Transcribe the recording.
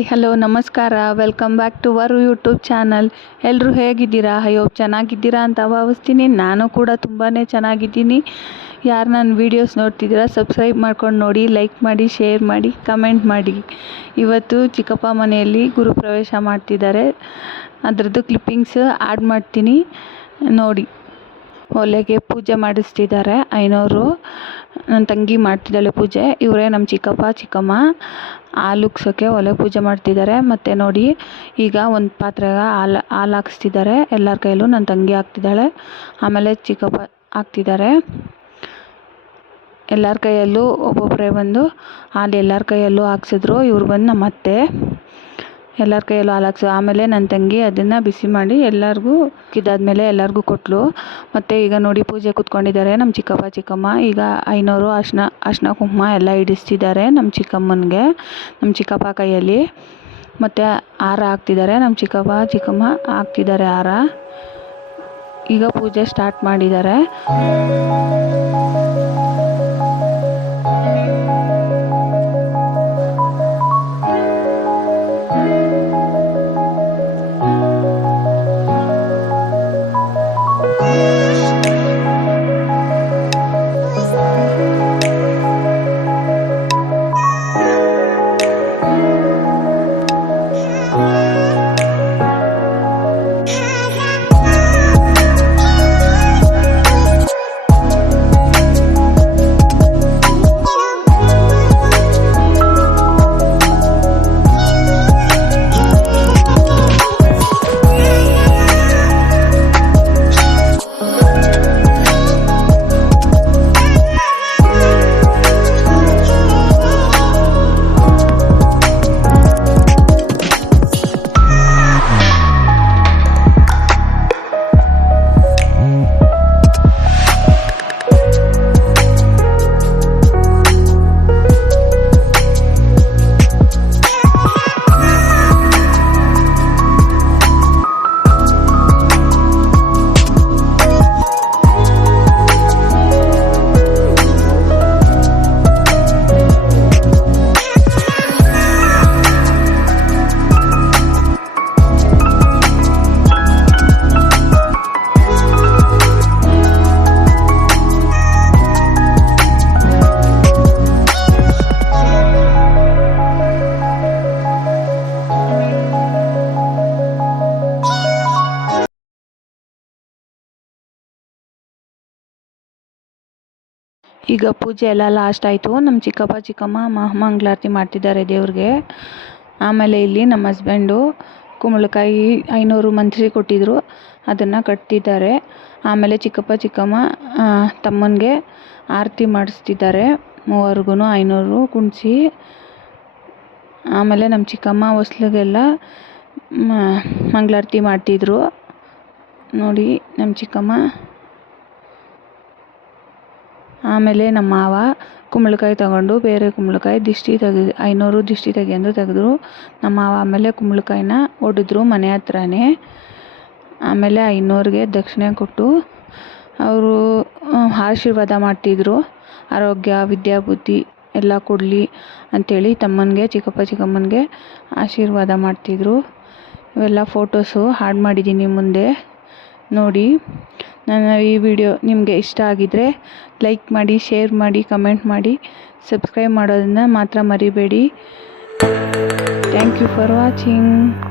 Hi hello ನಮಸ್ಕಾರ, welcome back to our YouTube channel. ಎಲ್ಲರೂ ಹೇಗಿದ್ದೀರಾ? ಅಯ್ಯೋ ಚೆನ್ನಾಗಿದ್ದೀರಾ ಅಂತ ಭಾವಿಸ್ತೀನಿ. ನಾನು ಕೂಡ ತುಂಬಾ ಚೆನ್ನಾಗಿದ್ದೀನಿ. ಯಾರು ನನ್ನ ವೀಡಿಯೋಸ್ ನೋಡ್ತಿದ್ದೀರಾ ಸಬ್ಸ್ಕ್ರೈಬ್ ಮಾಡ್ಕೊಂಡು ನೋಡಿ, ಲೈಕ್ ಮಾಡಿ, ಶೇರ್ ಮಾಡಿ, ಕಮೆಂಟ್ ಮಾಡಿ. ಇವತ್ತು ಚಿಕ್ಕಪ್ಪ ಮನೆಯಲ್ಲಿ ಗುರುಪ್ರವೇಶ ಮಾಡ್ತಿದ್ದಾರೆ, ಅದರದ್ದು ಕ್ಲಿಪ್ಪಿಂಗ್ಸ್ ಆ್ಯಡ್ ಮಾಡ್ತೀನಿ ನೋಡಿ. ಒಲೆಗೆ ಪೂಜೆ ಮಾಡಿಸ್ತಿದ್ದಾರೆ ಐನೋರು. ನನ್ನ ತಂಗಿ ಮಾಡ್ತಿದ್ದಾಳೆ ಪೂಜೆ. ಇವರೇ ನಮ್ಮ ಚಿಕ್ಕಪ್ಪ ಚಿಕ್ಕಮ್ಮ. ಹಾಲು ಉಗ್ಸೋಕ್ಕೆ ಒಲೆ ಪೂಜೆ ಮಾಡ್ತಿದ್ದಾರೆ. ಮತ್ತು ನೋಡಿ, ಈಗ ಒಂದು ಪಾತ್ರೆಗೆ ಹಾಲು ಹಾಕಿಸ್ತಿದ್ದಾರೆ ಎಲ್ಲರ ಕೈಯಲ್ಲೂ. ನನ್ನ ತಂಗಿ ಹಾಕ್ತಿದ್ದಾಳೆ, ಆಮೇಲೆ ಚಿಕ್ಕಪ್ಪ ಹಾಕ್ತಿದ್ದಾರೆ. ಎಲ್ಲರ ಕೈಯಲ್ಲೂ ಒಬ್ಬೊಬ್ಬರೇ ಬಂದು ಹಾಲು ಎಲ್ಲರ ಕೈಯಲ್ಲೂ ಹಾಕ್ಸಿದ್ರು. ಇವ್ರು ಬಂದು ನಮ್ಮ ಅತ್ತೆ ಎಲ್ಲರ ಕೈಯಲ್ಲೂ ಹಾಲು ಹಾಕ್ಸು. ಆಮೇಲೆ ನನ್ನ ತಂಗಿ ಅದನ್ನು ಬಿಸಿ ಮಾಡಿ ಎಲ್ಲರಿಗೂ ಇದಾದ್ಮೇಲೆ ಎಲ್ಲರಿಗೂ ಕೊಟ್ಟಳು. ಮತ್ತು ಈಗ ನೋಡಿ ಪೂಜೆ ಕೂತ್ಕೊಂಡಿದ್ದಾರೆ ನಮ್ಮ ಚಿಕ್ಕಪ್ಪ ಚಿಕ್ಕಮ್ಮ. ಈಗ ಐನೋರು ಅರ್ಶಿನ ಕುಂಕುಮ ಎಲ್ಲ ಇಡಿಸ್ತಿದ್ದಾರೆ ನಮ್ಮ ಚಿಕ್ಕಮ್ಮನಿಗೆ, ನಮ್ಮ ಚಿಕ್ಕಪ್ಪ ಕೈಯಲ್ಲಿ. ಮತ್ತು ಹಾರ ಹಾಕ್ತಿದ್ದಾರೆ ನಮ್ಮ ಚಿಕ್ಕಪ್ಪ ಚಿಕ್ಕಮ್ಮ ಹಾಕ್ತಿದ್ದಾರೆ ಹಾರ. ಈಗ ಪೂಜೆ ಸ್ಟಾರ್ಟ್ ಮಾಡಿದ್ದಾರೆ. ಈಗ ಪೂಜೆ ಎಲ್ಲ ಲಾಸ್ಟ್ ಆಯಿತು. ನಮ್ಮ ಚಿಕ್ಕಪ್ಪ ಚಿಕ್ಕಮ್ಮ ಮಂಗಳಾರತಿ ಮಾಡ್ತಿದ್ದಾರೆ ದೇವ್ರಿಗೆ. ಆಮೇಲೆ ಇಲ್ಲಿ ನಮ್ಮ ಹಸ್ಬೆಂಡು ಕುಂಬಳಕಾಯಿ ಐನೂರು ಮಂತ್ರಿ ಕೊಟ್ಟಿದ್ದರು, ಅದನ್ನು ಕಟ್ತಿದ್ದಾರೆ. ಆಮೇಲೆ ಚಿಕ್ಕಪ್ಪ ಚಿಕ್ಕಮ್ಮ ತಮ್ಮನಿಗೆ ಆರತಿ ಮಾಡಿಸ್ತಿದ್ದಾರೆ, ಮೂವರಿಗೂ ಐನೂರು ಕುಣಿಸಿ. ಆಮೇಲೆ ನಮ್ಮ ಚಿಕ್ಕಮ್ಮ ಹೊಸ್ಲಿಗೆಲ್ಲ ಮಂಗಳಾರತಿ ಮಾಡ್ತಿದ್ರು ನೋಡಿ ನಮ್ಮ ಚಿಕ್ಕಮ್ಮ. ಆಮೇಲೆ ನಮ್ಮ ಮಾವ ಕುಂಬಳಕಾಯಿ ತಗೊಂಡು ಬೇರೆ ಕುಂಬಳಕಾಯಿ ಐನೂರು ದಿಷ್ಟಿ ತೆಗೆದ್ರು ನಮ್ಮ ಮಾವ. ಆಮೇಲೆ ಕುಂಬಳಕಾಯಿನ ಒಡೆದ್ರು ಮನೆ ಹತ್ರನೇ. ಆಮೇಲೆ ಐನೂರಿಗೆ ದಕ್ಷಿಣೆ ಕೊಟ್ಟು ಅವರು ಆಶೀರ್ವಾದ ಮಾಡ್ತಿದ್ರು, ಆರೋಗ್ಯ ವಿದ್ಯಾಬುದ್ಧಿ ಎಲ್ಲ ಕೊಡಲಿ ಅಂಥೇಳಿ ತಮ್ಮನಿಗೆ ಚಿಕ್ಕಪ್ಪ ಚಿಕ್ಕಮ್ಮನಿಗೆ ಆಶೀರ್ವಾದ ಮಾಡ್ತಿದ್ರು. ಇವೆಲ್ಲ ಫೋಟೋಸು ಆ್ಯಡ್ ಮಾಡಿದ್ದೀನಿ ಮುಂದೆ ನೋಡಿ. ನನ್ನ ಈ ವಿಡಿಯೋ ನಿಮಗೆ ಇಷ್ಟ ಆಗಿದ್ದರೆ ಲೈಕ್ ಮಾಡಿ, ಶೇರ್ ಮಾಡಿ, ಕಮೆಂಟ್ ಮಾಡಿ, ಸಬ್ಸ್ಕ್ರೈಬ್ ಮಾಡೋದನ್ನು ಮಾತ್ರ ಮರಿಬೇಡಿ. Thank you for watching.